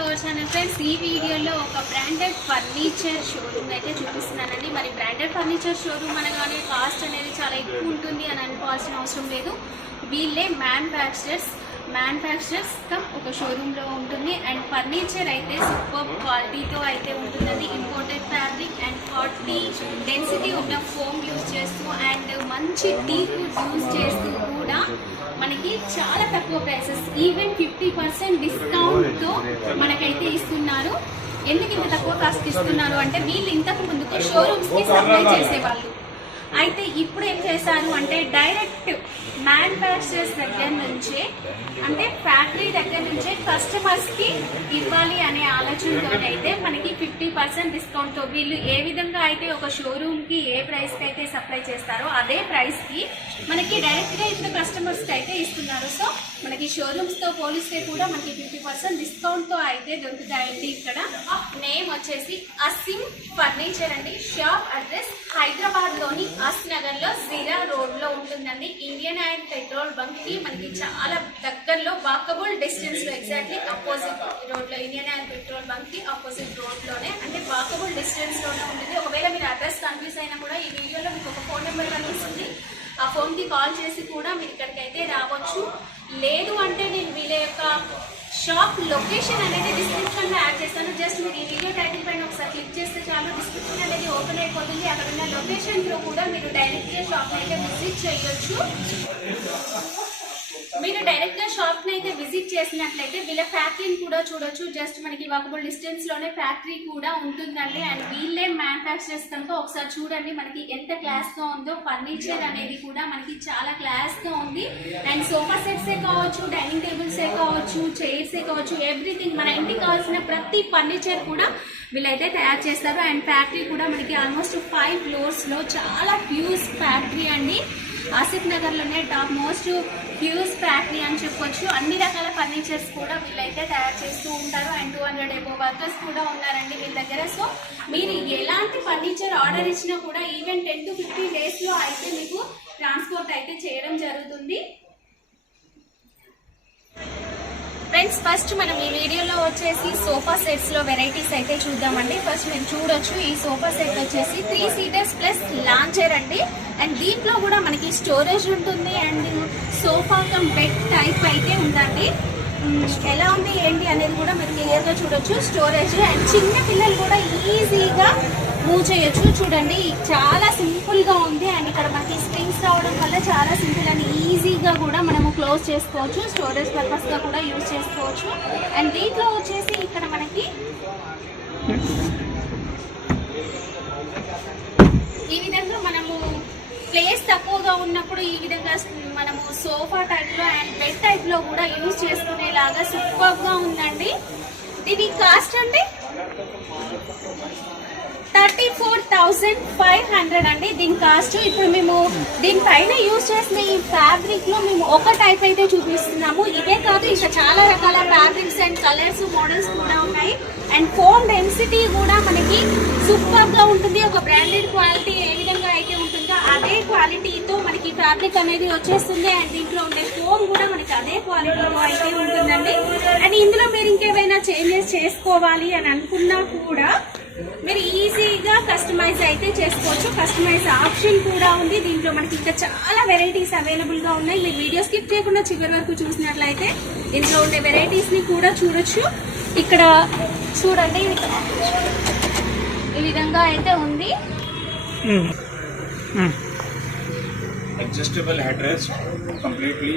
To our channel friends. ఈ వీడియోలో ఒక బ్రాండెడ్ ఫర్నిచర్ షోరూమ్ అయితే చూపిస్తున్నానండి. మరి బ్రాండెడ్ ఫర్నిచర్ షోరూమ్ అనగానే కాస్ట్ అనేది చాలా ఎక్కువ ఉంటుంది అని అనుకోవాల్సిన అవసరం లేదు. వీళ్ళే మ్యానుఫ్యాక్చరర్స్ ఒక షోరూంలో ఉంటుంది. అండ్ ఫర్నిచర్ అయితే సూపర్ క్వాలిటీతో అయితే ఉంటుందండి. ఇంపోర్టెడ్ ఫ్యాబ్రిక్ అండ్ 40 డెన్సిటీ ఉన్న ఫోమ్ యూజ్ చేస్తూ అండ్ మంచి టీక్ యూజ్ చేస్తూ కూడా మనకి చాలా తక్కువ ప్రైసెస్, ఈవెన్ 50% డిస్కౌంట్తో మనకైతే ఇస్తున్నారు. ఎందుకు ఇంత తక్కువ కాస్ట్ ఇస్తున్నారు అంటే వీళ్ళు ఇంతకు ముందుకు షోరూమ్స్కి సప్లై చేసేవాళ్ళు. అయితే ఇప్పుడు ఏం చేశారు అంటే డైరెక్ట్ మ్యానుఫ్యాక్చరర్స్ దగ్గర నుంచే, అంటే ఫ్యాక్టరీ దగ్గర నుంచే కస్టమర్స్కి ఇవ్వాలి అనే ఆలోచనతో అయితే మనకి 50% డిస్కౌంట్తో వీళ్ళు ఏ విధంగా అయితే ఒక షోరూమ్కి ఏ ప్రైస్కి అయితే సప్లై చేస్తారో అదే ప్రైస్కి మనకి డైరెక్ట్గా ఇప్పుడు కస్టమర్స్కి అయితే ఇస్తున్నారు. సో మనకి షోరూమ్స్తో పోలిస్తే కూడా మనకి 50% డిస్కౌంట్తో అయితే దొరుకుతాయండి. ఇక్కడ నేమ్ వచ్చేసి అసిమ్ ఫర్నిచర్ అండి. షాప్ అడ్రస్ హైదరాబాద్లోని అస్ నగర్లో జీరా రోడ్లో ఉంటుందండి. ఇండియన్ ఆయిల్ పెట్రోల్ బంక్ కి మనకి చాలా దగ్గరలో, వాకబుల్ డిస్టెన్స్ లో, ఎగ్జాక్ట్లీ అపోజిట్ రోడ్ లో, ఇండియన్ ఆయిల్ పెట్రోల్ బంక్ కి అపోజిట్ రోడ్ లోనే, అంటే వాకబుల్ డిస్టెన్స్ లోనే ఉంటుంది. ఒకవేళ మీరు అడ్రస్ కన్ఫ్యూజ్ అయినా కూడా ఈ వీడియోలో మీకు ఒక ఫోన్ నెంబర్ కనిపిస్తుంది. ఆ ఫోన్ కి కాల్ చేసి కూడా మీరు ఇక్కడికి అయితే రావచ్చు. లేదు అంటే నేను వీళ్ళ యొక్క షాప్ లొకేషన్ అనేది డిస్క్రిప్షన్ లో యాడ్ చేస్తాను. జస్ట్ మీరు ఈ వీడియో టైటిల్ పైన ఒకసారి క్లిక్ చేస్తే చాలు, డిస్క్రిప్షన్ అనేది ఓపెన్ అయిపోతుంది. అక్కడ ఉన్న లొకేషన్ లో కూడా మీరు డైరెక్ట్ గా షాప్ అయితే విజిట్ చేయొచ్చు. మీరు డైరెక్ట్ గా షాప్ ని అయితే విజిట్ చేసినట్లయితే వీళ్ళ ఫ్యాక్టరీని కూడా చూడొచ్చు. జస్ట్ మనకి వాకబుల్ డిస్టెన్స్ లోనే ఫ్యాక్టరీ కూడా ఉంటుందండి. అండ్ వీళ్ళే మ్యానుఫ్యాక్చరర్స్ కనుక ఒకసారి చూడండి మనకి ఎంత క్లాస్ గా ఉందో. ఫర్నిచర్ అనేది కూడా మనకి చాలా క్లాస్ గా ఉంది. అండ్ సోఫా సెట్స్ ఏ కావచ్చు, డైనింగ్ టేబుల్స్ ఏ కావచ్చు, చైర్స్ ఏ కావచ్చు, ఎవ్రీథింగ్ మన ఇంటికి కావాల్సిన ప్రతి ఫర్నిచర్ కూడా వీళ్ళైతే తయారు చేస్తారు. అండ్ ఫ్యాక్టరీ కూడా మనకి ఆల్మోస్ట్ 5 floors లో చాలా హ్యూజ్ ఫ్యాక్టరీ అండి. ఆసిఫ్ నగర్ లోనే టాప్ మోస్ట్ హ్యూజ్ ఫ్యాక్టరీ అని చెప్పొచ్చు. అన్ని రకాల ఫర్నిచర్స్ కూడా వీళ్ళైతే తయారు చేస్తూ ఉంటారు. అండ్ 200 above వర్కర్స్ కూడా ఉన్నారండి వీళ్ళ దగ్గర. సో మీరు ఎలాంటి ఫర్నిచర్ ఆర్డర్ ఇచ్చినా కూడా ఈవెన్ 10 to 15 days లో అయితే మీకు ట్రాన్స్పోర్ట్ అయితే చేయడం జరుగుతుంది. ఫ్రెండ్స్, ఫస్ట్ మనం ఈ వీడియోలో వచ్చేసి సోఫా సెట్స్ లో వెరైటీస్ అయితే చూద్దామండి. ఫస్ట్ మీరు చూడొచ్చు, ఈ సోఫా సెట్ వచ్చేసి 3 seaters ప్లస్ లాంచర్ అండి. అండ్ దీంట్లో కూడా మనకి స్టోరేజ్ ఉంటుంది. And sofa cum bed type అయితే ఉందండి. ఎలా ఉంది ఏంటి అనేది కూడా మీరు క్లియర్ గా చూడొచ్చు. స్టోరేజ్ అండ్ చిన్న పిల్లలు కూడా ఈజీగా మూవ్ చేయొచ్చు. చూడండి చాలా సింపుల్ గా ఉంది. అండ్ ఇక్కడ మనకి స్ప్రింగ్స్ రావడం వల్ల చాలా సింపుల్ అండ్ ఈజీగా కూడా మనము క్లోజ్ చేసుకోవచ్చు. స్టోరేజ్ పర్పస్ గా కూడా యూజ్ చేసుకోవచ్చు. అండ్ దీంట్లో వచ్చేసి ఇక్కడ మనకి ఈ విధంగా మనము ప్లేస్ తక్కువగా ఉన్నప్పుడు ఈ విధంగా మనము సోఫా టైప్ లో అండ్ బెడ్ టైప్ లో కూడా యూజ్ చేసుకునేలాగా సూపర్ గా ఉందండి. దీని కాస్ట్ అంటే 34,500 అండి దీని కాస్ట్. ఇప్పుడు మేము దీనిపైన యూజ్ చేసిన ఈ ఫ్యాబ్రిక్ లో మేము ఒక టైప్ అయితే చూపిస్తున్నాము. ఇదే కాదు, ఇంకా చాలా రకాల ఫ్యాబ్రిక్స్ అండ్ కలర్స్, మోడల్స్ కూడా ఉన్నాయి. అండ్ ఫోమ్ డెన్సిటీ కూడా మనకి సూపర్ గా ఉంటుంది. ఒక బ్రాండెడ్ క్వాలిటీ ఏ విధంగా అయితే ఉంటుందో అదే క్వాలిటీతో మనకి ఫ్యాబ్రిక్ అనేది వచ్చేస్తుంది. అండ్ దీంట్లో ఉండే ఫోమ్ కూడా మనకి అదే క్వాలిటీలో అయితే ఉంటుందండి. అండ్ ఇందులో మీరు ఇంకేమైనా చేంజెస్ చేసుకోవాలి అని అనుకున్నా కూడా మీరు ఈజీగా కస్టమైజ్ అయితే చేసుకోవచ్చు. కస్టమైజ్ ఆప్షన్ కూడా ఉంది. దీంట్లో మనకి ఇంకా చాలా వెరైటీస్ అవైలబుల్ గా ఉన్నాయి. మీరు వీడియో స్కిప్ చేయకుండా చివరి వరకు చూసినట్లయితే ఇందులో ఉండే వెరైటీస్ ని కూడా చూడొచ్చు. ఇక్కడ చూడండి ఈ విధంగా అయితే ఉంది. Adjustable headrest, completely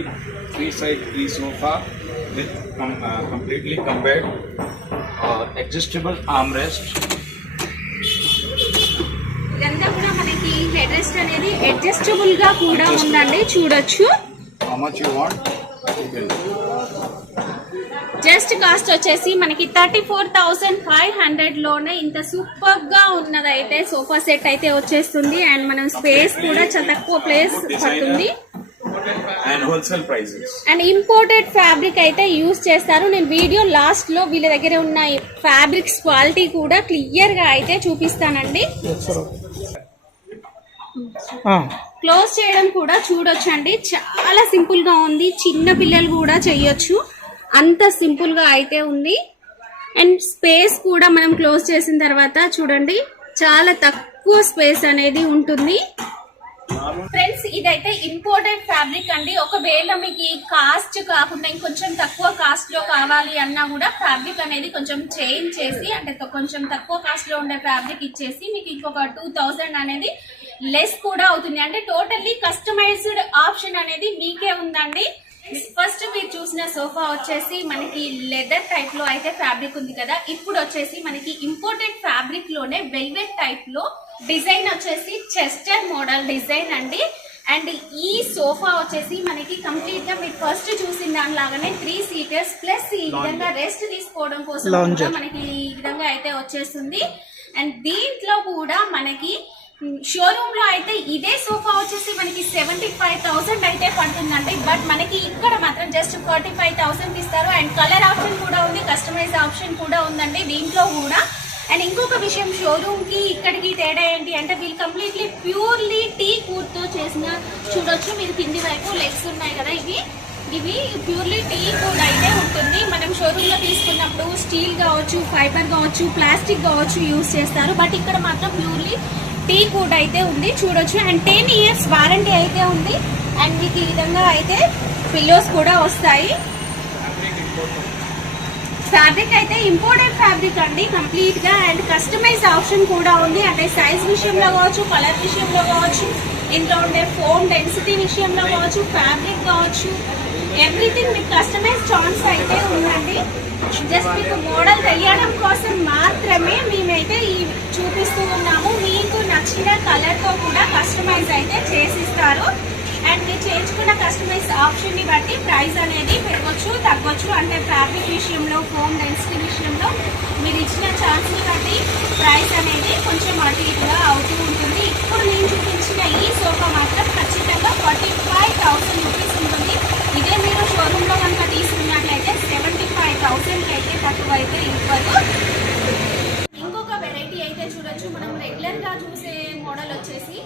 3-side 3 sofa with completely combed, adjustable armrest. ఇదంతా కూడా మనకి హెడ్ రెస్ట్ అనేది అడ్జస్టబుల్ గా కూడా ఉందండి, చూడొచ్చు. How much you want? Just cost వచ్చేసి మనకి 34,500 లోనే ఇంత సూపర్ గా ఉన్నదైతే సోఫా సెట్ అయితే వచ్చేస్తుంది. అండ్ మనం స్పేస్ కూడా చాలా తక్కువ ప్లేస్ పడుతుంది. And wholesale prices. And imported fabric అయితే యూజ్ చేస్తారు. నేను వీడియో లాస్ట్ లో వీళ్ళ దగ్గర ఉన్న ఫ్యాబ్రిక్స్ క్వాలిటీ కూడా క్లియర్ గా అయితే చూపిస్తానండి. క్లోజ్ చేయడం కూడా చూడొచ్చండి, చాలా సింపుల్ గా ఉంది. చిన్న పిల్లలు కూడా చెయ్యొచ్చు, అంత సింపుల్ గా అయితే ఉంది. అండ్ స్పేస్ కూడా మనం క్లోజ్ చేసిన తర్వాత చూడండి చాలా తక్కువ స్పేస్ అనేది ఉంటుంది. ఫ్రెండ్స్ ఇదైతే ఇంపోర్టెడ్ ఫ్యాబ్రిక్ అండి. ఒకవేళ మీకు కాస్ట్ కాకుండా ఇంకొంచెం తక్కువ కాస్ట్ లో కావాలి అన్నా కూడా ఫ్యాబ్రిక్ అనేది కొంచెం చేంజ్ చేసి అంటే కొంచెం తక్కువ కాస్ట్ లో ఉండే ఫ్యాబ్రిక్ ఇచ్చేసి మీకు ఇంకొక 2000 అనేది లెస్ కూడా అవుతుంది. అంటే టోటల్లీ కస్టమైజ్డ్ ఆప్షన్ అనేది మీకే ఉందండి. ఫస్ట్ మీరు చూసిన సోఫా వచ్చేసి మనకి లెదర్ టైప్ లో అయితే ఫ్యాబ్రిక్ ఉంది కదా, ఇప్పుడు వచ్చేసి మనకి ఇంపోర్టెడ్ ఫ్యాబ్రిక్ లోనే వెల్వెట్ టైప్ లో డిజైన్ వచ్చేసి చెస్టర్ మోడల్ డిజైన్ అండి. అండ్ ఈ సోఫా వచ్చేసి మనకి కంప్లీట్ గా మీరు ఫస్ట్ చూసిన దానిలాగానే 3 సీటర్స్ ప్లస్ ఈ విధంగా రెస్ట్ తీసుకోవడం కోసం కూడా మనకి ఈ విధంగా అయితే వచ్చేస్తుంది. అండ్ దీంట్లో కూడా మనకి షోరూమ్ లో అయితే ఇదే సోఫా వచ్చేసి మనకి 75,000 అయితే పడుతుందండి. బట్ మనకి ఇక్కడ మాత్రం జస్ట్ 45,000 ఇస్తారు. అండ్ కలర్ ఆప్షన్ కూడా ఉంది, కస్టమైజ్ ఆప్షన్ కూడా ఉందండి దీంట్లో కూడా. అండ్ ఇంకొక విషయం, షోరూమ్ కి ఇక్కడికి తేడా ఏంటి అంటే వీళ్ళు కంప్లీట్లీ ప్యూర్లీ టీ వుడ్ తో చేసిన, చూడొచ్చు మీరు కింది వైపు లెగ్స్ ఉన్నాయి కదా, ఇవి ప్యూర్లీ టీ వుడ్ అయితే ఉంటుంది. మనం షోరూమ్ లో తీసుకున్నప్పుడు స్టీల్ కావచ్చు, ఫైబర్ కావచ్చు, ప్లాస్టిక్ కావచ్చు యూజ్ చేస్తారు. బట్ ఇక్కడ మాత్రం ప్యూర్లీ టీ వుడ్ అయితే ఉంది, చూడొచ్చు. అండ్ 10 years వారంటీ అయితే ఉంది. అండ్ మీకు ఈ విధంగా అయితే పిల్లోస్ కూడా వస్తాయి. ఫ్యాబ్రిక్ అయితే ఇంపోర్టెడ్ ఫ్యాబ్రిక్ అండి కంప్లీట్ గా. అండ్ కస్టమైజ్ ఆప్షన్ కూడా ఉంది. అంటే సైజ్ విషయంలో కావచ్చు, కలర్ విషయంలో కావచ్చు, ఇంట్లో ఉండే ఫోమ్ డెన్సిటీ విషయంలో కావచ్చు, ఫ్యాబ్రిక్ కావచ్చు, ఎవ్రీథింగ్ మీకు కస్టమైజ్ ఛాన్స్ అయితే ఉందండి. జస్ట్ మీకు మోడల్ తెలియడం కోసం మాత్రమే మేమైతే ఈ చూపిస్తూ ఉన్నాము. మీకు నచ్చిన కలర్ తో కూడా కస్టమైజ్ అయితే చేసిస్తారు. అండ్ మీరు చేయించుకున్న కస్టమైజ్ ఆప్షన్ ని బట్టి ప్రైస్ అనేది పెరగొచ్చు, తగ్గొచ్చు. అంటే ఫ్యాబ్రిక్ విషయంలో, ఫోమ్ డెన్సిటీ విషయంలో మీరు ఇచ్చిన ఛాన్స్ ని బట్టి ప్రైస్ అనేది కొంచెం అటు ఇటుగా అవుతూ ఉంటుంది. ఇప్పుడు నేను చూపించిన ఈ సోఫా మాత్రం ఖచ్చితంగా 45,000 రూపీస్ ఉంటుంది. ఇదే మీరు షోరూమ్ లో కనుక తీసుకున్నట్లయితే 75,000 అయితే తక్కువ అయితే ఇవ్వరు. ఇంకొక వెరైటీ అయితే చూడొచ్చు. మనం రెగ్యులర్ గా చూసే మోడల్ వచ్చేసి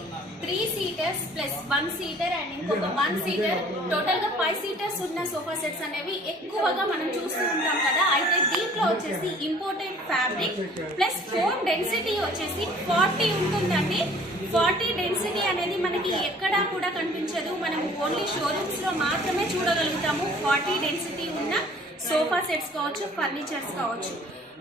3 సీటర్స్ ప్లస్ 1 సీటర్ అండ్ ఇంకొక 1 సీటర్, టోటల్ గా 5 సీటర్స్ ఉన్న సోఫా సెట్స్ అనేవి ఎక్కువగా మనం చూస్తూ ఉంటాం కదా. అయితే దీంట్లో వచ్చేసి imported fabric plus foam density వచ్చేసి 40 ఉంటుందండి. 40 డెన్సిటీ అనేది మనకి ఎక్కడా కూడా కనిపించదు. మనం ఓన్లీ షోరూమ్స్ లో మాత్రమే చూడగలుగుతాము 40 డెన్సిటీ ఉన్న సోఫా సెట్స్ కావచ్చు, ఫర్నిచర్స్ కావచ్చు.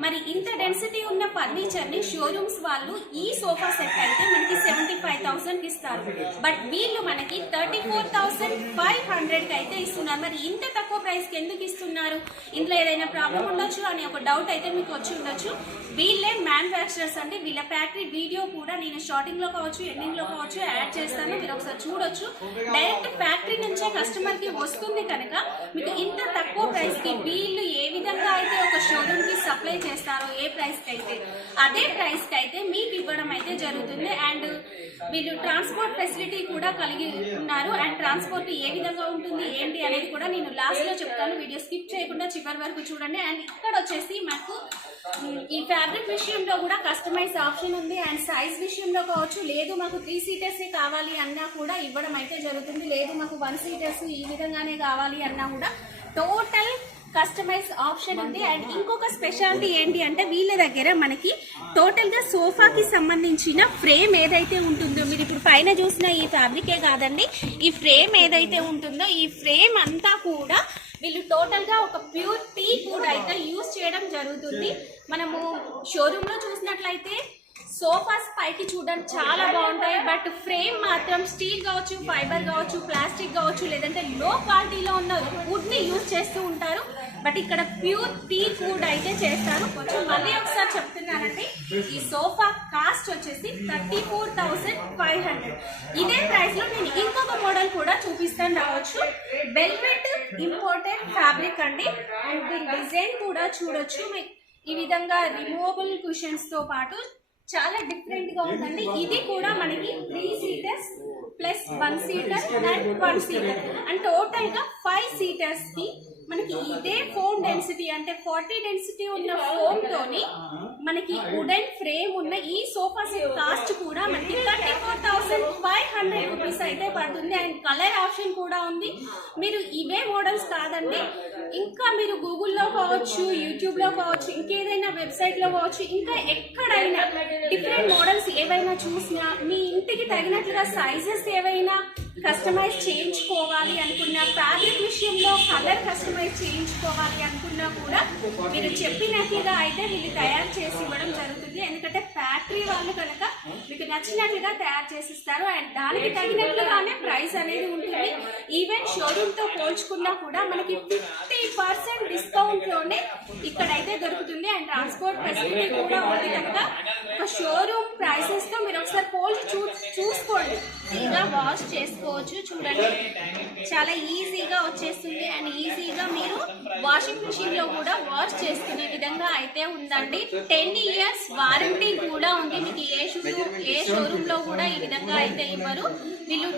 మరి ఇంత డెన్సిటీ ఉన్న ఫర్నిచర్ ని షోరూమ్స్ వాళ్ళు ఈ సోఫా సెట్ అయితే మనకి 75,000 ఇస్తారు. బట్ వీళ్ళు మనకి 34,500 కి అయితే ఇస్తున్నారు. మరి ఇంత తక్కువ ప్రైస్ కి ఎందుకు ఇస్తున్నారు? ఇంట్లో ఏదైనా ప్రాబ్లం ఉండొచ్చు అనే ఒక డౌట్ అయితే మీకు వచ్చి ఉండొచ్చు. వీళ్ళే మ్యానుఫ్యాక్చరర్స్ అండి. వీళ్ళ ఫ్యాక్టరీ వీడియో కూడా నేను స్టార్టింగ్ లో కావచ్చు, ఎండింగ్ లో కావచ్చు యాడ్ చేస్తాను, మీరు ఒకసారి చూడొచ్చు. డైరెక్ట్ ఫ్యాక్టరీ నుంచే కస్టమర్ కి వస్తుంది కనుక మీకు ఇంత తక్కువ ప్రైస్ కి వీళ్ళు ఏ విధంగా అయితే ఒక షోరూమ్ కి సప్లై చేస్తారో ఏ ప్రైస్ కి అయితే అదే ప్రైస్ కి అయితే మీకు ఇవ్వడం అయితే జరుగుతుంది. అండ్ వీళ్ళు ట్రాన్స్పోర్ట్ ఫెసిలిటీ కూడా కలిగి ఉన్నారు. అండ్ ట్రాన్స్పోర్ట్ ఏ విధంగా ఉంటుంది ఏంటి అనేది కూడా నేను లాస్ట్ లో చెప్తాను. వీడియో స్కిప్ చేయకుండా చివరి వరకు చూడండి. అండ్ ఇక్కడ వచ్చేసి మాకు ఈ ఫ్యాబ్రిక్ విషయంలో కూడా కస్టమైజ్ ఆప్షన్ ఉంది. అండ్ సైజ్ విషయంలో కావచ్చు, లేదు మాకు 3 సీటర్స్ కావాలి అన్నా కూడా ఇవ్వడం అయితే జరుగుతుంది. లేదు మాకు 1 సీటర్స్ ఈ విధంగానే కావాలి అన్నా కూడా టోటల్ కస్టమైజ్ ఆప్షన్ ఉంది. అండ్ ఇంకొక స్పెషాలిటీ ఏంటి అంటే వీళ్ళ దగ్గర మనకి టోటల్ గా సోఫాకి సంబంధించిన ఫ్రేమ్ ఏదైతే ఉంటుందో, మీరు ఇప్పుడు పైన చూసిన ఈ ఫ్యాబ్రికే కాదండి, ఈ ఫ్రేమ్ ఏదైతే ఉంటుందో ఈ ఫ్రేమ్ అంతా కూడా వీళ్ళు టోటల్ గా ఒక ప్యూర్ టీ కూడా అయితే యూజ్ చేయడం జరుగుతుంది. మనము షోరూమ్ లో చూసినట్లయితే సోఫాస్ పైకి చూడడానికి చాలా బాగుంటాయి. బట్ ఫ్రేమ్ మాత్రం స్టీల్ కావచ్చు, ఫైబర్ కావచ్చు, ప్లాస్టిక్ కావచ్చు, లేదంటే లో క్వాలిటీలో ఉన్న వుడ్ ని యూజ్ చేస్తూ ఉంటారు. బట్ ఇక్కడ ప్యూర్ టీ వుడ్ అయితే చేస్తారు. కొంచెం మళ్ళీ ఒకసారి చెప్తున్నానండి, ఈ సోఫా కాస్ట్ వచ్చేసి 34,500. ఇదే ప్రైస్ లో నేను ఇంకొక మోడల్ కూడా చూపిస్తాను, రావచ్చు. వెల్వెట్ ఇంపోర్టెడ్ ఫ్యాబ్రిక్ అండి. అండ్ దీని డిజైన్ కూడా చూడొచ్చు. ఈ విధంగా రిమూవబుల్ కుషన్స్ తో పాటు చాలా డిఫరెంట్ గా ఉందండి. ఇది కూడా మనకి 3 seaters plus 1 seater and 1 seater and total గా 5 సీటర్స్ కి మనకి ఇదే ఫోమ్ డెన్సిటీ అంటే 40 డెన్సిటీ ఉన్న ఫోమ్ తోని మనకి వుడెన్ ఫ్రేమ్ ఉన్న ఈ సోఫా సెట్ కాస్ట్ కూడా మనకి 34,500 రూపీస్ అయితే పడుతుంది. అండ్ కలర్ ఆప్షన్ కూడా ఉంది. మీరు ఇవే మోడల్స్ కాదండి, ఇంకా మీరు గూగుల్లో కావచ్చు, యూట్యూబ్ లో కావచ్చు, ఇంకేదైనా వెబ్సైట్ లో కావచ్చు, ఇంకా ఎక్కడైనా డిఫరెంట్ మోడల్స్ ఏవైనా చూసినా మీ ఇంటికి తగినట్లుగా సైజెస్ ఏవైనా కస్టమైజ్ చేయించుకోవాలి అనుకున్న, ఫ్యాబ్రిక్ విషయంలో కలర్ కస్టమైజ్ చేయించుకోవాలి అనుకున్నా కూడా మీరు చెప్పినట్లుగా అయితే వీళ్ళు తయారు చేసి ఇవ్వడం జరుగుతుంది. ఎందుకంటే ఫ్యాక్టరీ వాళ్ళు కనుక మీకు నచ్చినట్లుగా తయారు చేసిస్తారు. అండ్ దానికి తగినట్లుగానే ప్రైస్ అనేది ఉంటుంది. ఈవెన్ షోరూమ్ తో పోల్చుకున్నా కూడా మనకి 50% డిస్కౌంట్ లోనే ఇక్కడైతే దొరుకుతుంది. అండ్ ట్రాన్స్పోర్ట్ ఫెసిలిటీ కూడా ఉంది కనుక ఒక షోరూమ్ ప్రైసెస్ తో మీరు ఒకసారి పోల్చి చూసుకోండి. ఇలా వాష్ చేసుకోవచ్చు. చూడండి, చాలా ఈజీగా వచ్చేస్తుంది. అండ్ ఈజీగా మీరు వాషింగ్ మిషన్ లో కూడా వాష్ చేసుకునే విధంగా అయితే ఉందండి. 10 years వారంటీ కూడా ఉంది. మీకు ఏ షోరూమ్ లో కూడా ఈ విధంగా అయితే ఇవ్వరు. వీళ్ళు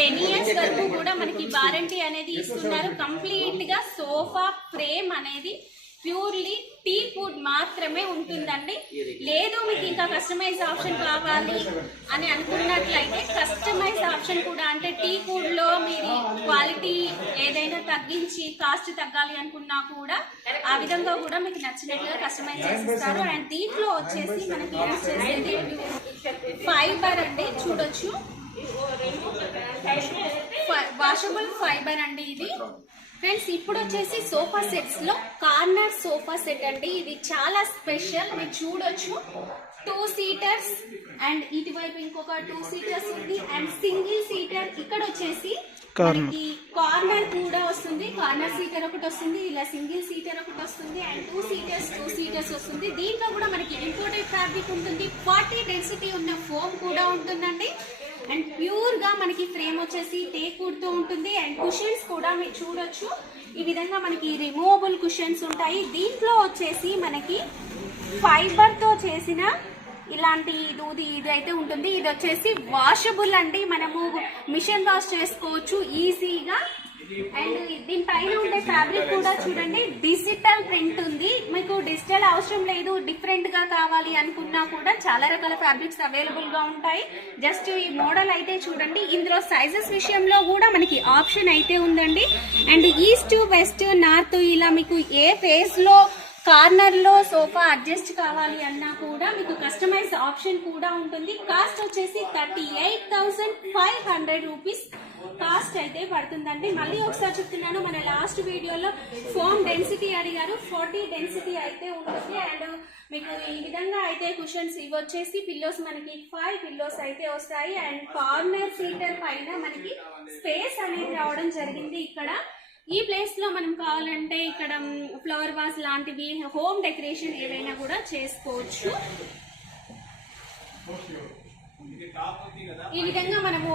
10 years వరకు కూడా మనకి వారంటీ అనేది ఇస్తున్నారు. కంప్లీట్ గా సోఫా ఫ్రేమ్ అనేది ప్యూర్లీ టీ వుడ్ మాత్రమే ఉంటుందండి. లేదు మీకు ఇంకా కస్టమైజ్ ఆప్షన్ కావాలి అని అనుకున్నట్లయితే కస్టమైజ్ ఆప్షన్ కూడా, అంటే టీ వుడ్ లో మీరు క్వాలిటీ ఏదైనా తగ్గించి కాస్ట్ తగ్గాలి అనుకున్నా కూడా ఆ విధంగా కూడా మీకు నచ్చినట్లుగా కస్టమైజ్ చేసిస్తారు. అండ్ దీంట్లో వచ్చేసి మనకి యూజ్ చేసేది ఫైబర్ అండి, చూడొచ్చు, వాషబుల్ ఫైబర్ అండి ఇది. ఫ్రెండ్స్, ఇప్పుడు వచ్చేసి సోఫా సెట్స్ లో కార్నర్ సోఫా సెట్ అండి. ఇది చాలా స్పెషల్. మీరు చూడొచ్చు, 2 seaters అండ్ ఇటువైపు ఇంకొక 2 seaters ఉంది. అండ్ సింగిల్ సీటర్ ఇక్కడ వచ్చేసి మనకి కార్నర్ కూడా వస్తుంది. కార్నర్ సీటర్ ఒకటి వస్తుంది, ఇలా సింగిల్ సీటర్ ఒకటి వస్తుంది. అండ్ 2 seaters వస్తుంది. దీంట్లో కూడా మనకి ఇంపోర్టెడ్ ఫ్యాబ్రిక్ ఉంటుంది. 40 డెన్సిటీ ఉన్న ఫోమ్ కూడా ఉంటుందండి. అండ్ ప్యూర్ గా మనకి ఫ్రేమ్ వచ్చేసి టేక్ వుడ్ తో ఉంటుంది. అండ్ కుషన్స్ కూడా మీరు చూడొచ్చు, ఈ విధంగా మనకి రిమూవబుల్ కుషన్స్ ఉంటాయి. దీంట్లో వచ్చేసి మనకి ఫైబర్ తో చేసిన ఇలాంటి ఇది అయితే ఉంటుంది. ఇది వచ్చేసి వాషబుల్ అండి, మనము మిషన్ వాష్ చేసుకోవచ్చు ఈజీగా. అండ్ దీనిపైన ఉండే ఫ్యాబ్రిక్ కూడా చూడండి, డిజిటల్ ప్రింట్ ఉంది. మీకు డిజిటల్ అవసరం లేదు, డిఫరెంట్ గా కావాలి అనుకున్నా కూడా చాలా రకాల ఫ్యాబ్రిక్స్ అవైలబుల్ గా ఉంటాయి. జస్ట్ ఈ మోడల్ అయితే చూడండి. ఇందులో సైజెస్ విషయంలో కూడా మనకి ఆప్షన్ అయితే ఉందండి. అండ్ ఈస్ట్, వెస్ట్, నార్త్ ఇలా మీకు ఏ ఫేస్ లో కార్నర్ లో సోఫా అడ్జస్ట్ కావాలి అన్నా కూడా మీకు కస్టమైజ్ ఆప్షన్ కూడా ఉంటుంది. కాస్ట్ వచ్చేసి 38,500 రూపీస్ కాస్ట్ అయితే పడుతుందండి. మళ్ళీ ఒకసారి చెప్తున్నాను, మన లాస్ట్ వీడియోలో ఫోమ్ డెన్సిటీ అడిగారు, 40 డెన్సిటీ అయితే ఉంటుంది. అండ్ మీకు ఈ విధంగా అయితే కుషన్స్ ఇవి వచ్చేసి పిల్లోస్ మనకి 5 పిల్లోస్ అయితే వస్తాయి. అండ్ కార్నర్ సీటర్ పైన మనకి స్పేస్ అనేది రావడం జరిగింది. ఇక్కడ ఈ ప్లేస్ లో మనం కావాలంటే ఇక్కడ ఫ్లవర్ వాస్ లాంటివి, హోమ్ డెకరేషన్ ఏవైనా కూడా చేసుకోవచ్చు. ఈ విధంగా మనము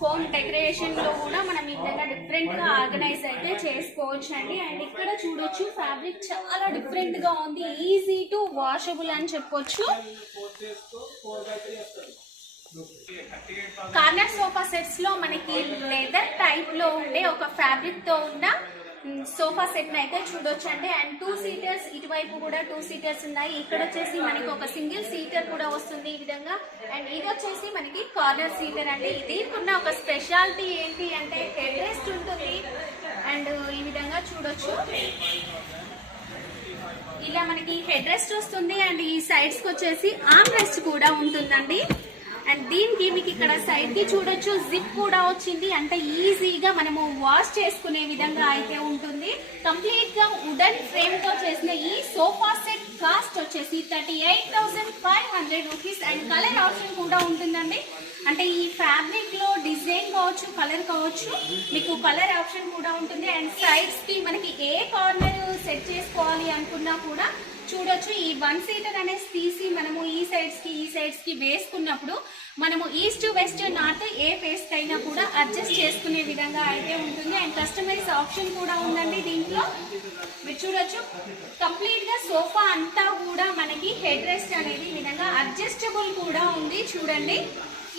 హోమ్ డెకరేషన్ లో కూడా మనం ఈ విధంగా డిఫరెంట్ గా ఆర్గనైజ్ అయితే చేసుకోవచ్చు అండి. అండ్ ఇక్కడ చూడొచ్చు, ఫ్యాబ్రిక్ చాలా డిఫరెంట్ గా ఉంది, ఈజీ టు వాషబుల్ అని చెప్పొచ్చు. కార్నర్ సోఫా సెట్స్ లో మనకి లెదర్ టైప్ లో ఉండే ఒక ఫ్యాబ్రిక్ తో ఉన్న సోఫా సెట్ అయితే చూడొచ్చు అండి. అండ్ 2 seaters, ఇటువైపు కూడా 2 seaters ఉన్నాయి. ఇక్కడ వచ్చేసి మనకి ఒక సింగిల్ సీటర్ కూడా వస్తుంది ఈ విధంగా. అండ్ ఇది వచ్చేసి మనకి కార్నర్ సీటర్ అండి. దీనికున్న ఒక స్పెషాలిటీ ఏంటి అంటే హెడ్ రెస్ట్ ఉంటుంది. అండ్ ఈ విధంగా చూడొచ్చు, ఇలా మనకి హెడ్ రెస్ట్ వస్తుంది. అండ్ ఈ సైడ్స్ కి వచ్చేసి ఆర్మ్ రెస్ట్ కూడా ఉంటుందండి. అండ్ దీనికి మీకు ఇక్కడ సైడ్ కి చూడొచ్చు, జిప్ కూడా వచ్చింది. అంటే ఈజీగా మనము వాష్ చేసుకునే విధంగా అయితే ఉంటుంది. కంప్లీట్ గా వుడెన్ ఫ్రేమ్ తో చేసిన ఈ సోఫా సెట్ కాస్ట్ వచ్చేసి 38,500 రూపీస్. అండ్ కలర్ ఆప్షన్ కూడా ఉంటుందండి. అంటే ఈ ఫ్యాబ్రిక్ లో డిజైన్ కావచ్చు, కలర్ కావచ్చు, మీకు కలర్ ఆప్షన్ కూడా ఉంటుంది. అండ్ సైడ్స్ కి మనకి ఏ కార్నర్ సెట్ చేసుకోవాలి అనుకున్నా కూడా చూడొచ్చు. ఈ 1 seater అనేది తీసి మనము ఈ సైడ్స్ కి వేసుకున్నప్పుడు మనము ఈస్ట్, వెస్ట్, నార్త్ ఏ ఫేస్ అయినా కూడా అడ్జస్ట్ చేసుకునే విధంగా అయితే ఉంటుంది. అండ్ కస్టమైజ్ ఆప్షన్ కూడా ఉందండి. దీంట్లో మీరు చూడొచ్చు, కంప్లీట్ గా సోఫా అంతా కూడా మనకి హెడ్ రెస్ట్ అనేది ఈ విధంగా అడ్జస్టబుల్ కూడా ఉంది. చూడండి,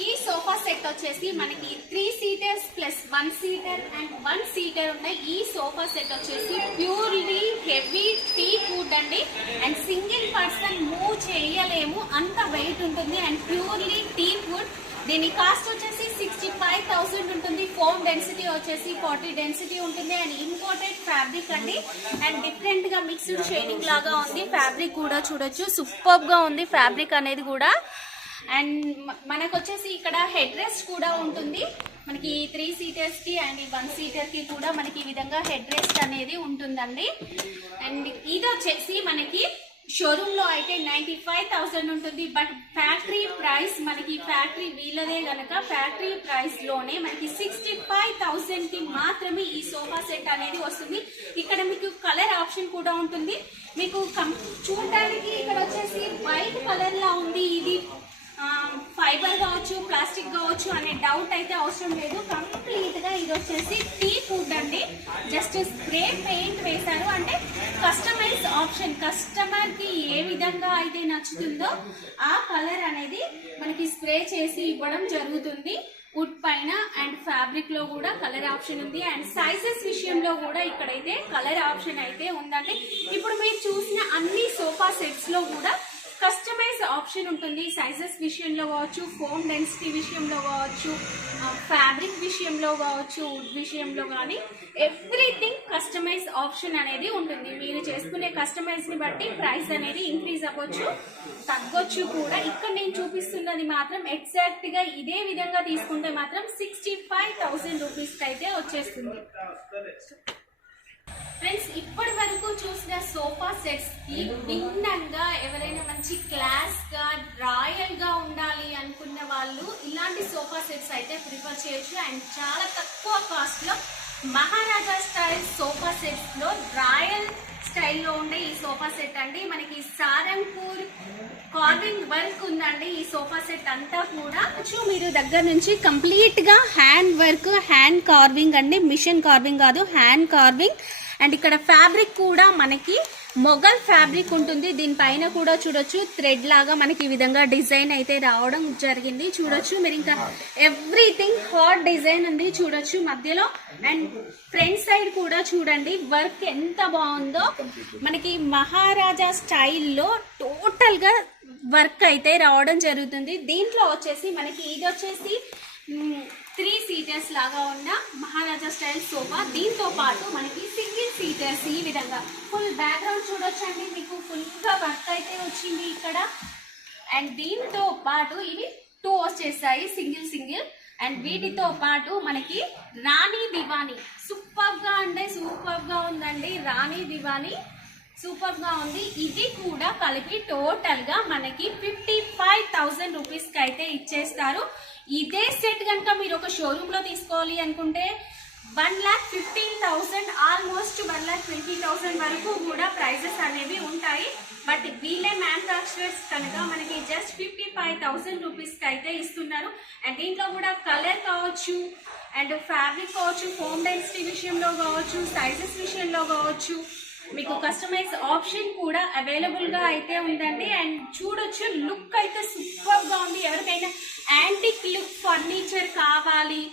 ఈ సోఫా సెట్ వచ్చేసి మనకి 3 seaters plus 1 seater and 1 seater ఉన్నాయి. ఈ సోఫా సెట్ వచ్చేసి ప్యూర్లీ హెవీ టీక్ వుడ్ అండి. అండ్ సింగిల్ పర్సన్ మూవ్ చేయలేము, అంత వెయిట్ ఉంటుంది. And purely teak wood. దీని కాస్ట్ వచ్చేసి 65,000 ఉంటుంది. ఫోమ్ డెన్సిటీ వచ్చేసి 40 డెన్సిటీ ఉంటుంది. అండ్ ఇంపోర్టెడ్ ఫ్యాబ్రిక్ అండి. అండ్ డిఫరెంట్ గా మిక్స్డ్ షేడింగ్ లాగా ఉంది. ఫ్యాబ్రిక్ కూడా చూడొచ్చు, సూపర్ గా ఉంది ఫ్యాబ్రిక్ అనేది కూడా. అండ్ మనకు వచ్చేసి ఇక్కడ హెడ్ రెస్ట్ కూడా ఉంటుంది. మనకి 3 సీటర్స్ కి అండ్ 1 సీటర్ కి కూడా మనకి ఈ విధంగా హెడ్ రెస్ట్ అనేది ఉంటుందండి. అండ్ ఇది వచ్చేసి మనకి షోరూమ్ లో అయితే 95,000 ఉంటుంది. బట్ ఫ్యాక్టరీ ప్రైస్ మనకి ఫ్యాక్టరీ వీళ్ళదే గనక ఫ్యాక్టరీ ప్రైస్ లోనే మనకి 65,000 కి మాత్రమే ఈ సోఫా సెట్ అనేది వస్తుంది. ఇక్కడ మీకు కలర్ ఆప్షన్ కూడా ఉంటుంది. మీకు చూడడానికి ఇక్కడ వచ్చేసి వైట్ కలర్ లా ఉంది. ఇది ఫైబర్ కావచ్చు, ప్లాస్టిక్ కావచ్చు అనే డౌట్ అయితే అవసరం లేదు. కంప్లీట్ గా ఇది వచ్చేసి టీక్ వుడ్ అండి. జస్ట్ స్ప్రే పెయింట్ వేశారు. అంటే కస్టమైజ్ ఆప్షన్, కస్టమర్ కి ఏ విధంగా అయితే నచ్చుతుందో ఆ కలర్ అనేది మనకి స్ప్రే చేసి ఇవ్వడం జరుగుతుంది వుడ్ పైన. అండ్ ఫ్యాబ్రిక్ లో కూడా కలర్ ఆప్షన్ ఉంది. అండ్ సైజెస్ విషయంలో కూడా ఇక్కడైతే కలర్ ఆప్షన్ అయితే ఉందండి. ఇప్పుడు మీరు చూసిన అన్ని సోఫా సెట్స్ లో కూడా కస్టమైజ్ ఆప్షన్ ఉంటుంది. సైజెస్ విషయంలో కావచ్చు, ఫోమ్ డెన్సిటీ విషయంలో కావచ్చు, ఫ్యాబ్రిక్ విషయంలో కావచ్చు, వుడ్ విషయంలో కానీ ఎవ్రీథింగ్ కస్టమైజ్ ఆప్షన్ అనేది ఉంటుంది. మీరు చేసుకునే కస్టమైజ్ ని బట్టి ప్రైస్ అనేది ఇంక్రీజ్ అవ్వచ్చు, తగ్గొచ్చు కూడా. ఇక్కడ నేను చూపిస్తున్నది మాత్రం ఎగ్జాక్ట్ గా ఇదే విధంగా తీసుకుంటే మాత్రం 65,000 రూపీస్ అయితే వచ్చేస్తుంది. ఫ్రెండ్స్, ఇప్పటి వరకు చూసిన సోఫా సెట్స్ కి భిన్నంగా ఎవరైనా మంచి క్లాస్ గా రాయల్ గా ఉండాలి అనుకున్న వాళ్ళు ఇలాంటి సోఫా సెట్స్ అయితే ప్రిఫర్ చేయొచ్చు. అండ్ చాలా తక్కువ కాస్ట్ లో మహారాజా స్టైల్ సోఫా సెట్స్ లో రాయల్ స్టైల్లో ఉండే ఈ సోఫా సెట్ అండి. మనకి సారంగపూర్ కార్వింగ్ వర్క్ ఉందండి ఈ సోఫా సెట్ అంతా కూడా. మీరు దగ్గర నుంచి కంప్లీట్ గా హ్యాండ్ వర్క్, హ్యాండ్ కార్వింగ్ అండి, మిషన్ కార్వింగ్ కాదు, హ్యాండ్ కార్వింగ్. అండ్ ఇక్కడ ఫ్యాబ్రిక్ కూడా మనకి మొగల్ ఫ్యాబ్రిక్ ఉంటుంది. దీనిపైన కూడా చూడొచ్చు థ్రెడ్ లాగా మనకి ఈ విధంగా డిజైన్ అయితే రావడం జరిగింది. చూడొచ్చు మీరు, ఇంకా ఎవ్రీథింగ్ హాట్ డిజైన్ ఉంది చూడొచ్చు మధ్యలో. అండ్ ఫ్రంట్ సైడ్ కూడా చూడండి వర్క్ ఎంత బాగుందో. మనకి మహారాజా స్టైల్లో టోటల్ గా వర్క్ అయితే రావడం జరుగుతుంది. దీంట్లో వచ్చేసి మనకి ఇది వచ్చేసి 3 సీటర్స్ లాగా ఉన్న మహారాజా స్టైల్ సోఫా. దీంతో పాటు మనకి సింగిల్ సీటర్స్ ఈ విధంగా ఫుల్ బ్యాక్గ్రౌండ్ చూడొచ్చండి, మీకు ఫుల్ గా వర్క్ అయితే వచ్చింది ఇక్కడ. అండ్ దీంతో పాటు ఇవి 2 వచ్చేసాయి సింగిల్. అండ్ వీటితో పాటు మనకి రాణి దివానీ సూపర్ గా అంటే సూపర్ గా ఉందండి. రాణి దివానీ సూపర్ గా ఉంది. ఇది కూడా కలిపి టోటల్ గా మనకి 55,000 రూపీస్ కి అయితే ఇచ్చేస్తారు. ఇదే సెట్ కనుక మీరు ఒక షోరూమ్ లో తీసుకోవాలి అనుకుంటే 1,15,000 ఆల్మోస్ట్ 1,20,000 వరకు కూడా ప్రైజెస్ అనేవి ఉంటాయి. బట్ వీళ్ళే మ్యానుఫ్యాక్చరర్స్ కనుక మనకి జస్ట్ 55,000 రూపీస్ కి అయితే ఇస్తున్నారు. అండ్ దీంట్లో కూడా కలర్ కావచ్చు, అండ్ ఫ్యాబ్రిక్ కావచ్చు, ఫోమ్ డెన్సిటీ విషయంలో కావచ్చు, సైజెస్ విషయంలో కావచ్చు, మీకు కస్టమైజ్ ఆప్షన్ కూడా అవైలబుల్ గా అయితే ఉందండి. అండ్ చూడొచ్చు లుక్ అయితే సూపర్ గా ఉంది. ఎవరికైనా యాంటిక్ లుక్ ఫర్నిచర్ కావాలి,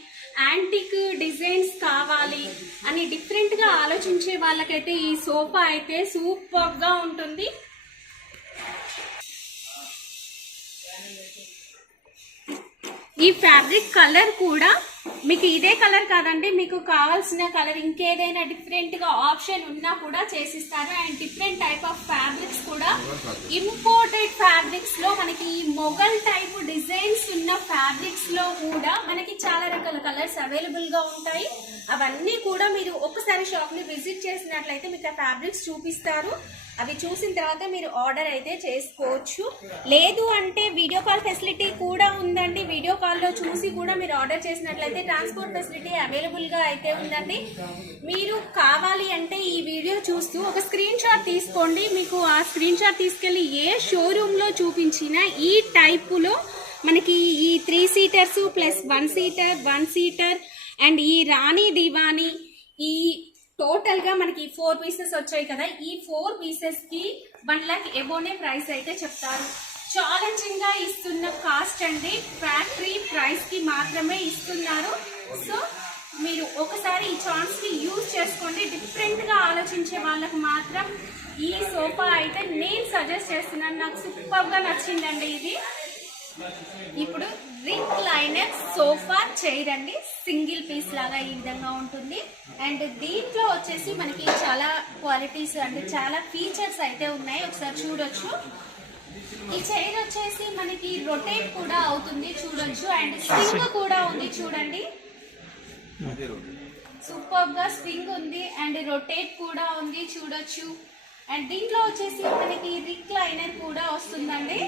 యాంటిక్ డిజైన్స్ కావాలి అని డిఫరెంట్ గా ఆలోచించే వాళ్ళకైతే ఈ సోఫా అయితే సూపర్ గా ఉంటుంది. ఈ ఫ్యాబ్రిక్ కలర్ కూడా మీకు ఇదే కలర్ కాదండి, మీకు కావాల్సిన కలర్ ఇంకేదైనా డిఫరెంట్ గా ఆప్షన్ ఉన్నా కూడా చేసిస్తారు. And different type of fabrics కూడా ఇంపోర్టెడ్ ఫ్యాబ్రిక్స్ లో మనకి ఈ మొగల్ టైప్ డిజైన్స్ ఉన్న ఫ్యాబ్రిక్స్ లో కూడా మనకి చాలా రకాల కలర్స్ అవైలబుల్ గా ఉంటాయి. అవన్నీ కూడా మీరు ఒకసారి షాప్ ని విజిట్ చేసినట్లయితే మీకు ఆ ఫ్యాబ్రిక్స్ చూపిస్తారు. అవి చూసిన తర్వాత మీరు ఆర్డర్ అయితే చేసుకోవచ్చు. లేదు అంటే వీడియో కాల్ ఫెసిలిటీ కూడా ఉందండి. వీడియో కాల్ లో చూసి కూడా మీరు ఆర్డర్ చేసినట్లయితే ట్రాన్స్పోర్ట్ ఫెసిలిటీ అవైలబుల్ గా అయితే ఉందండి. మీరు కావాలి అంటే ఈ వీడియో చూస్తూ ఒక స్క్రీన్ షాట్ తీసుకోండి. మీకు ఆ స్క్రీన్ షాట్ తీసుకెళ్లి ఏ షోరూమ్ లో చూపించినా ఈ టైపులో మనకి ఈ 3 సీటర్స్ ప్లస్ 1 సీటర్ అండ్ ఈ రాణి దివానీ ఈ టోటల్ గా మనకి 4 పీసెస్ వచ్చాయి కదా, ఈ 4 పీసెస్ కి 1 lakh ఎబోనే ప్రైస్ అయితే చెప్తారు. ఛాలెంజింగ్ గా ఇస్తున్న కాస్ట్ అండి, ఫ్యాక్టరీ ప్రైస్ కి మాత్రమే ఇస్తున్నారు. సో మీరు ఒకసారి ఈ ఛాన్స్ ని యూజ్ చేసుకోండి. డిఫరెంట్ గా ఆలోచించే వాళ్ళకు మాత్రం ఈ సోఫా అయితే నేను సజెస్ట్ చేస్తున్నాను. నాకు సూపర్ గా నచ్చిందండి ఇది. ఇప్పుడు రిక్లైనర్ సోఫా చైర్ అండి, సింగిల్ పీస్ లాగా ఈ విధంగా ఉంటుంది. అండ్ దీంట్లో వచ్చేసి మనకి చాలా క్వాలిటీస్ అంటే చాలా ఫీచర్స్ అయితే ఉన్నాయి, ఒకసారి చూడొచ్చు. ఈ చైర్ వచ్చేసి మనకి రొటేట్ కూడా అవుతుంది చూడొచ్చు. అండ్ స్వింగ్ కూడా ఉంది చూడండి, సూపర్ గా స్వింగ్ ఉంది అండ్ రొటేట్ కూడా ఉంది చూడొచ్చు. అండ్ దీంట్లో వచ్చేసి మనకి రిక్లైనర్ కూడా వస్తుందండి.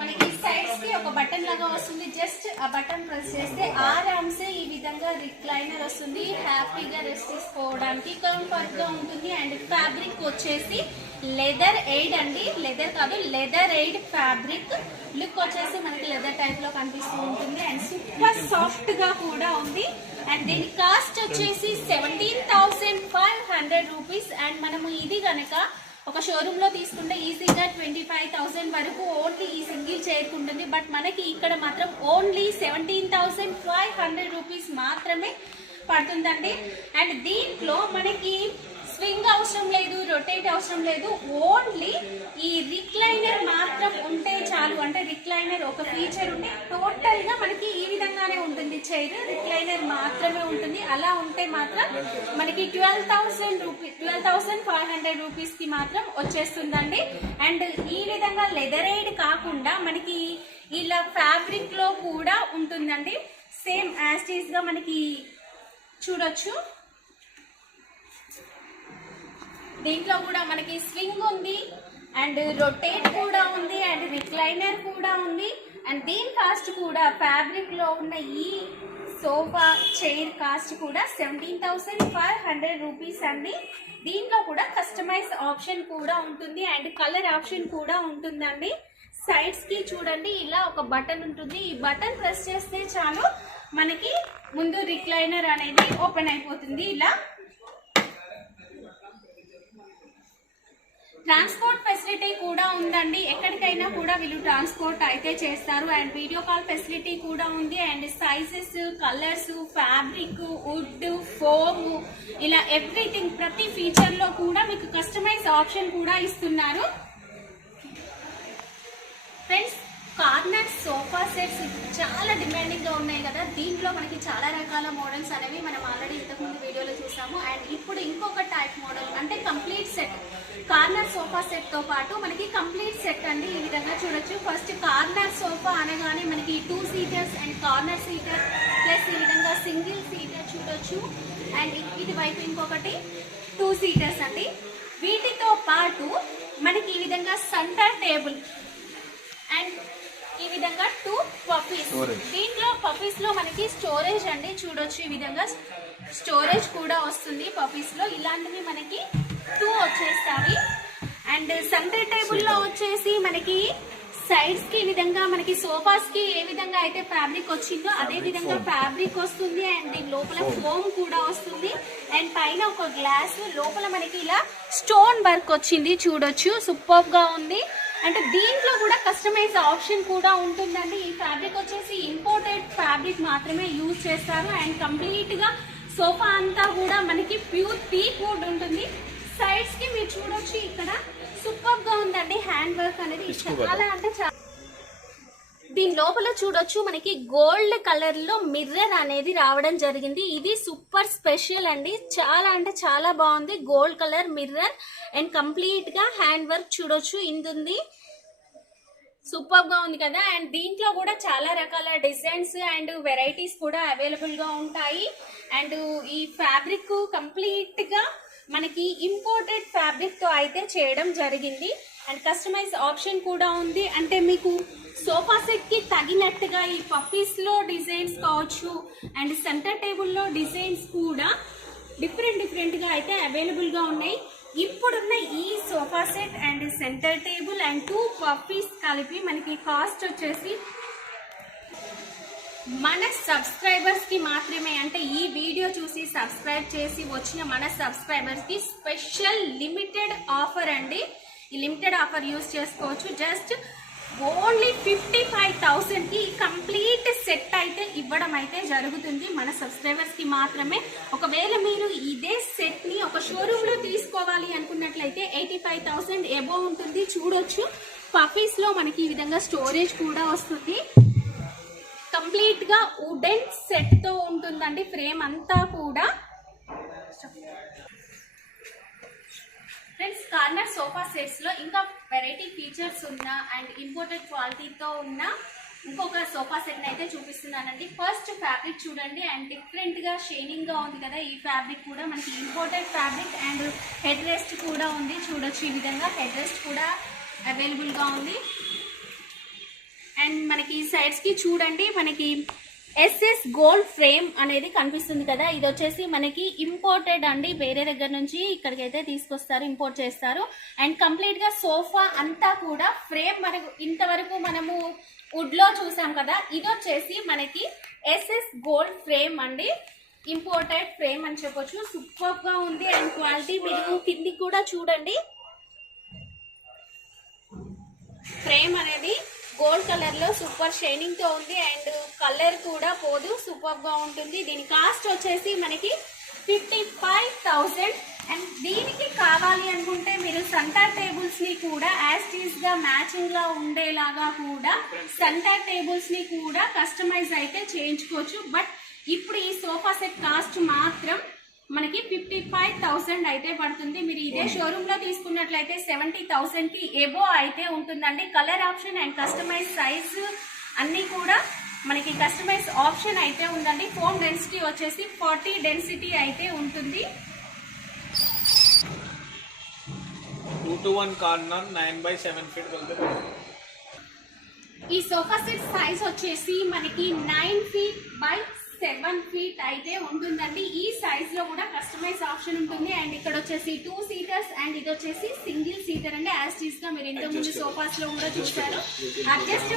మనకి సైడ్స్ కి ఒక బటన్ లాగా వస్తుంది, జస్ట్ ఆ బటన్ ప్రెస్ చేస్తే ఆరామ్సే ఈ విధంగా రిక్లైనర్ వస్తుంది. హ్యాపీగా రెస్ట్ తీసుకోవడానికి కంఫర్ట్ గా ఉంటుంది. అండ్ ఫ్యాబ్రిక్ వచ్చేసి లెదర్ ఎయిడ్ అండి, లెదర్ కాదు లెదర్ ఎయిడ్ ఫ్యాబ్రిక్. లుక్ వచ్చేసి మనకి లెదర్ టైప్ లో కనిపిస్తూ ఉంటుంది అండ్ సూపర్ సాఫ్ట్ గా కూడా ఉంది. అండ్ దీని కాస్ట్ వచ్చేసి 17,500 రూపీస్. అండ్ మనము ఇది కనుక ఒక షోరూమ్ లో తీసుకుంటే ఈజీగా 25,000 వరకు ఓన్లీ ఈ సింగిల్ చైర్ ఉంటుంది. బట్ మనకి ఇక్కడ మాత్రం ఓన్లీ 17,500 రూపీస్ మాత్రమే పడుతుందండి. అండ్ దీంట్లో మనకి స్వింగ్ అవసరం లేదు, రొటేట్ అవసరం లేదు, ఓన్లీ ఈ రిక్లైనర్ మాత్రం ఉంటే చాలు. అంటే రిక్లైనర్ ఒక ఫీచర్ ఉంటే టోటల్ గా మనకి ఈ విధంగానే ఉంటుంది చైర్, రిక్లైనర్ మాత్రమే ఉంటుంది. అలా ఉంటే మాత్రం మనకి 12,500 రూపీస్ కి మాత్రం వచ్చేస్తుందండి. అండ్ ఈ విధంగా లెదర్ ఎయిడ్ కాకుండా మనకి ఇలా ఫ్యాబ్రిక్ లో కూడా ఉంటుందండి, సేమ్ యాజ్ టీజ్ గా మనకి చూడొచ్చు. దీంట్లో కూడా మనకి స్వింగ్ ఉంది అండ్ రొటేట్ కూడా ఉంది అండ్ రిక్లైనర్ కూడా ఉంది. అండ్ దీని కాస్ట్ కూడా ఫ్యాబ్రిక్ లో ఉన్న ఈ సోఫా చైర్ కాస్ట్ కూడా 17,500 రూపీస్ అండి. దీంట్లో కూడా కస్టమైజ్ ఆప్షన్ కూడా ఉంటుంది అండ్ కలర్ ఆప్షన్ కూడా ఉంటుందండి. సైడ్స్ కి చూడండి ఇలా ఒక బటన్ ఉంటుంది, ఈ బటన్ ప్రెస్ చేస్తే చాలు మనకి ముందు రిక్లైనర్ అనేది ఓపెన్ అయిపోతుంది. ఇలా ట్రాన్స్పోర్ట్ ఫెసిలిటీ కూడా ఉందండి, ఎక్కడికైనా కూడా వీళ్ళు ట్రాన్స్పోర్ట్ అయితే చేస్తారు. అండ్ వీడియో కాల్ ఫెసిలిటీ కూడా ఉంది. And sizes, colours, fabric, wood, foam ఇలా ఎవ్రీథింగ్ ప్రతి ఫీచర్ లో కూడా మీకు కస్టమైజ్ ఆప్షన్ కూడా ఇస్తున్నారు. ఫ్రెండ్స్, కార్నర్ సోఫా సెట్స్ చాలా డిమాండింగ్ గా ఉన్నాయి కదా, దీంట్లో మనకి చాలా రకాల మోడల్స్ అనేవి మనం ఆల్రెడీ ఇంతకుముందు వీడియోలో చూసాము. అండ్ ఇప్పుడు ఇంకొక టైప్ మోడల్ అంటే complete set, corner sofa set తో పాటు మనకి కంప్లీట్ సెట్ అండి. ఈ విధంగా చూడొచ్చు. ఫస్ట్ కార్నర్ సోఫా అనగానే మనకి 2 seaters and corner seater plus ఈ విధంగా సింగిల్ సీటర్ చూడొచ్చు. అండ్ ఇది వైపు ఇంకొకటి 2 సీటర్స్ అండి. వీటితో పాటు మనకి ఈ విధంగా సెంటర్ టేబుల్ అండ్ ఈ విధంగా 2 పఫీస్. దీంట్లో పఫీస్ లో మనకి స్టోరేజ్ అండి చూడొచ్చు, ఈ విధంగా స్టోరేజ్ కూడా వస్తుంది పఫీస్ లో. ఇలాంటివి మనకి 2 వచ్చేస్తాయి. అండ్ సెంటర్ టేబుల్ లో వచ్చేసి మనకి సైడ్స్ కి ఈ విధంగా మనకి సోఫాస్ కి ఏ విధంగా అయితే ఫ్యాబ్రిక్ వచ్చిందో అదే విధంగా ఫ్యాబ్రిక్ వస్తుంది. అండ్ దీని లోపల ఫోమ్ కూడా వస్తుంది. అండ్ పైన ఒక గ్లాస్, లోపల మనకి ఇలా స్టోన్ వర్క్ వచ్చింది చూడొచ్చు, సూపర్ గా ఉంది. అంటే దీంట్లో కూడా కస్టమైజ్ ఆప్షన్ కూడా ఉంటుందండి. ఈ ఫ్యాబ్రిక్ వచ్చేసి ఇంపోర్టెడ్ ఫ్యాబ్రిక్ మాత్రమే యూజ్ చేస్తారు. అండ్ కంప్లీట్ గా సోఫా అంతా కూడా మనకి ప్యూర్ టీక్ వుడ్ ఉంటుంది. సైడ్స్ కి మీరు చూడొచ్చు, ఇక్కడ సూపర్ గా ఉందండి హ్యాండ్ వర్క్ అనేది, చాలా అంటే చాలా. దీని లోపల చూడొచ్చు మనకి గోల్డ్ కలర్ లో మిర్రర్ అనేది రావడం జరిగింది. ఇది సూపర్ స్పెషల్ అండి, చాలా అంటే చాలా బాగుంది. Gold colour mirror and complete గా హ్యాండ్ వర్క్ చూడొచ్చు, ఇందుంది. సూపర్ గా ఉంది కదా. అండ్ దీంట్లో కూడా చాలా రకాల డిజైన్స్ అండ్ వెరైటీస్ కూడా అవైలబుల్ గా ఉంటాయి. అండ్ ఈ ఫ్యాబ్రిక్ కంప్లీట్ గా మనకి ఇంపోర్టెడ్ ఫ్యాబ్రిక్ తో అయితే చేయడం జరిగింది. అండ్ కస్టమైజ్ ఆప్షన్ కూడా ఉంది. అంటే మీకు సోఫా సెట్ కి తగినట్టుగా ఈ పప్పీస్ లో డిజైన్స్ కావచ్చు అండ్ సెంటర్ టేబుల్ లో డిజైన్స్ కూడా డిఫరెంట్ గా అయితే అవైలబుల్ గా ఉన్నాయి. ఇప్పుడున్న ఈ sofa set and centre table and 2 puppies కలిపి మనకి కాస్ట్ వచ్చేసి మన సబ్స్క్రైబర్స్ కి మాత్రమే, అంటే ఈ వీడియో చూసి సబ్స్క్రైబ్ చేసి వచ్చిన మన సబ్స్క్రైబర్స్ కి స్పెషల్ లిమిటెడ్ ఆఫర్ అండి. ఈ లిమిటెడ్ ఆఫర్ యూజ్ చేసుకోవచ్చు. జస్ట్ ఓన్లీ 55,000 కి కంప్లీట్ సెట్ అయితే ఇవ్వడం అయితే జరుగుతుంది మన సబ్స్క్రైబర్స్ కి మాత్రమే. ఒకవేళ మీరు ఇదే సెట్ ని ఒక షోరూమ్ లో తీసుకోవాలి అనుకున్నట్లయితే 85,000 ఎబో ఉంటుంది. చూడొచ్చు పఫీస్ లో మనకి ఈ విధంగా స్టోరేజ్ కూడా వస్తుంది. కంప్లీట్ గా వుడెన్ సెట్ తో ఉంటుందండి ఫ్రేమ్ అంతా కూడా. ఫ్రెండ్స్, కార్నర్ సోఫా సెట్స్ లో ఇంకా వెరైటీ ఫీచర్స్ ఉన్న అండ్ ఇంపోర్టెడ్ క్వాలిటీతో ఉన్న ఇంకొక సోఫా సెట్ అయితే చూపిస్తున్నానండి. ఫస్ట్ ఫ్యాబ్రిక్ చూడండి, అండ్ డిఫరెంట్ గా షైనింగ్ గా ఉంది కదా. ఈ ఫ్యాబ్రిక్ కూడా మనకి imported fabric and head rest కూడా ఉంది. చూడొచ్చు ఈ విధంగా హెడ్ రెస్ట్ కూడా అవైలబుల్ గా ఉంది. అండ్ మనకి సైడ్స్ కి చూడండి, మనకి ఎస్ఎస్ గోల్డ్ ఫ్రేమ్ అనేది కనిపిస్తుంది కదా. ఇది వచ్చేసి మనకి ఇంపోర్టెడ్ అండి, వేరే దగ్గర నుంచి ఇక్కడికైతే తీసుకొస్తారు, ఇంపోర్ట్ చేస్తారు. అండ్ కంప్లీట్ గా సోఫా అంతా కూడా ఫ్రేమ్ మనకు ఇంతవరకు మనము వుడ్ లో చూసాం కదా, ఇది వచ్చేసి మనకి ఎస్ఎస్ గోల్డ్ ఫ్రేమ్ అండి. ఇంపోర్టెడ్ ఫ్రేమ్ అని చెప్పొచ్చు. సూపర్ గా ఉంది అండ్ క్వాలిటీ మీరు కిందికి కూడా చూడండి. ఫ్రేమ్ అనేది గోల్డ్ కలర్ లో సూపర్ షైనింగ్ తో ఉంది అండ్ కలర్ కూడా పోదు, సూపర్ గా ఉంటుంది. దీని కాస్ట్ వచ్చేసి మనకి 55,000. అండ్ దీనికి కావాలి అనుకుంటే మీరు సెంటర్ టేబుల్స్ ని కూడా యాజ్ గా మ్యాచింగ్ గా ఉండేలాగా కూడా సెంటర్ టేబుల్స్ ని కూడా కస్టమైజ్ అయితే చేయించుకోవచ్చు. బట్ ఇప్పుడు ఈ సోఫా సెట్ కాస్ట్ మాత్రం మనకి 55,000 అయితే పడుతుంది. మీరు ఇదే షోరూమ్ లో తీసుకున్నట్లయితే 70,000 కి ఎబో అయితే ఉంటుందండి. Colour option and customise size అన్ని కూడా మనకి కస్టమైజ్ ఆప్షన్ అయితే ఉందండి. ఫోమ్ డెన్సిటీ వచ్చేసి 40 డెన్సిటీ అయితే ఉంటుంది. 2-to-1 కార్నర్ 9/7 ఫీట్ వెళ్తే ఈ సోఫా సెట్ సైజ్ వచ్చేసి మనకి 9 feet by 7 feet అయితే ఉంటుందండి. ఈ సైజ్ లో కూడా కస్టమైజ్ ఆప్షన్ ఉంటుంది. అండ్ ఇక్కడ వచ్చేసి 2 seaters అండ్ ఇది వచ్చేసి సింగిల్ సీటర్ అండి. యాజ్ గా మీరు ఇంతకు ముందు సోఫాస్ లో కూడా చూసారు. అడ్జస్ట్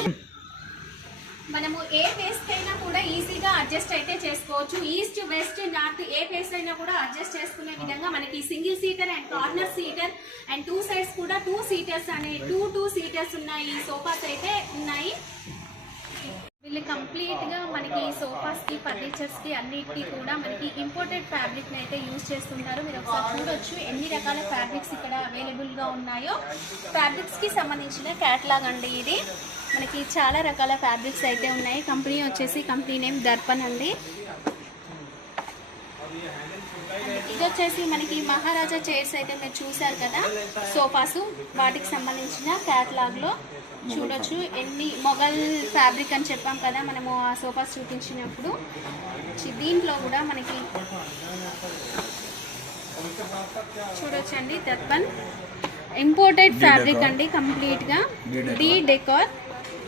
మనము ఏ ఫేస్ అయినా కూడా ఈజీగా అడ్జస్ట్ అయితే చేసుకోవచ్చు. ఈస్ట్ వెస్ట్ నార్త్ ఏ ఫేస్ అయినా కూడా అడ్జస్ట్ చేసుకునే విధంగా మనకి single seater and corner seater and 2 sides కూడా 2 seaters అనే 2 seaters ఉన్నాయి. ఈ సోఫాస్ అయితే ఉన్నాయి. వీళ్ళు కంప్లీట్ గా మనకి సోఫాస్ కి ఫర్నిచర్స్ కి అన్నిటికీ కూడా మనకి ఇంపోర్టెడ్ ఫ్యాబ్రిక్ అయితే యూజ్ చేస్తుంటారు. మీరు ఒకసారి చూడొచ్చు ఎన్ని రకాల ఫ్యాబ్రిక్స్ ఇక్కడ అవైలబుల్ గా ఉన్నాయో. ఫ్యాబ్రిక్స్ కి సంబంధించిన క్యాటలాగ్ అండి ఇది. మనకి చాలా రకాల ఫ్యాబ్రిక్స్ అయితే ఉన్నాయి. కంపెనీ వచ్చేసి కంపెనీ నేమ్ దర్పణ్ అండి. ఇది వచ్చేసి మనకి మహారాజా చైర్స్ అయితే మీరు చూసారు కదా, సోఫాస్, వాటికి సంబంధించిన క్యాటలాగ్ లో చూడొచ్చు. ఎన్ని మొఘల్ ఫ్యాబ్రిక్ అని చెప్పాం కదా మనము ఆ సోఫాస్ చూపించినప్పుడు. దీంట్లో కూడా మనకి చూడొచ్చండి దర్పణ్ ఇంపోర్టెడ్ ఫ్యాబ్రిక్ అండి. కంప్లీట్ గా డి డెకార్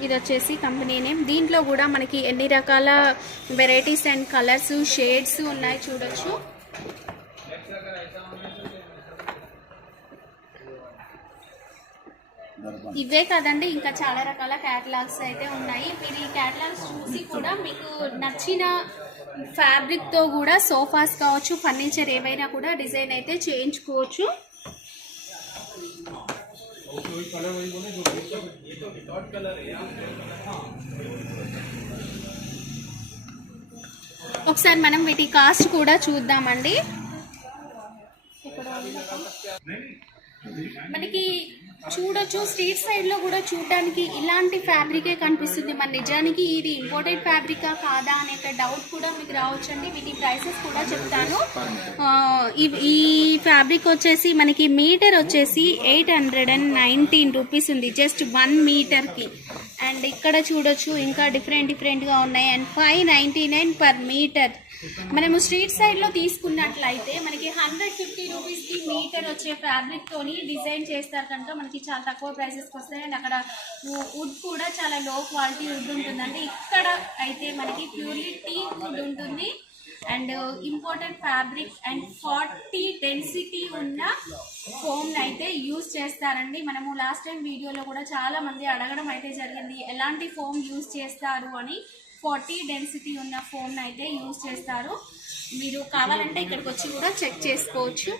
ఇది వచ్చేసి కంపెనీ నేమ్. దీంట్లో కూడా మనకి ఎన్ని రకాల వెరైటీస్ అండ్ కలర్స్ షేడ్స్ ఉన్నాయి చూడొచ్చు. ఇవే కదండి, ఇంకా చాలా రకాల క్యాటలాగ్స్ అయితే ఉన్నాయి. మీరు ఈ క్యాటలాగ్స్ చూసి కూడా మీకు నచ్చిన ఫ్యాబ్రిక్ తో కూడా సోఫాస్ కావచ్చు, ఫర్నిచర్ ఏవైనా కూడా డిజైన్ అయితే చేయించుకోవచ్చు. ఒకసారి మనం వీటి కాస్ట్ కూడా చూద్దామండి. మనకి చూడొచ్చు స్ట్రీట్ సైడ్ లో కూడా చూడడానికి ఇలాంటి ఫ్యాబ్రికే కనిపిస్తుంది. మన నిజానికి ఇది ఇంపోర్టెడ్ ఫ్యాబ్రికా కాదా అనే డౌట్ కూడా మీకు రావచ్చండి. వీటి ప్రైసెస్ కూడా చెప్తాను. ఈ ఫ్యాబ్రిక్ వచ్చేసి మనకి మీటర్ వచ్చేసి 819 రూపీస్ ఉంది జస్ట్ 1 మీటర్కి. అండ్ ఇక్కడ చూడొచ్చు ఇంకా డిఫరెంట్ గా ఉన్నాయి. And 599 per metre. మనము స్ట్రీట్ సైడ్ లో తీసుకున్నట్లయితే మనకి 150 రూపీస్ కి మీటర్ వచ్చే ఫ్యాబ్రిక్ తోని డిజైన్ చేస్తారు కనుక మనకి చాలా తక్కువ ప్రైసెస్ వస్తాయి. అండ్ అక్కడ వుడ్ కూడా చాలా లో క్వాలిటీ వుడ్ ఉంటుందండి. ఇక్కడ అయితే మనకి ప్యూర్లీ టీ వుడ్ ఉంటుంది and imported fabric and 40 density ఉన్న ఫోమ్ అయితే యూజ్ చేస్తారండి. మనము లాస్ట్ టైం వీడియోలో కూడా చాలా మంది అడగడం అయితే జరిగింది ఎలాంటి ఫోమ్ యూజ్ చేస్తారు అని. 40 డెన్సిటీ ఉన్న ఫోమ్ అయితే యూజ్ చేస్తారు. మీరు కావాలంటే ఇక్కడికి వచ్చి కూడా చెక్ చేసుకోవచ్చు.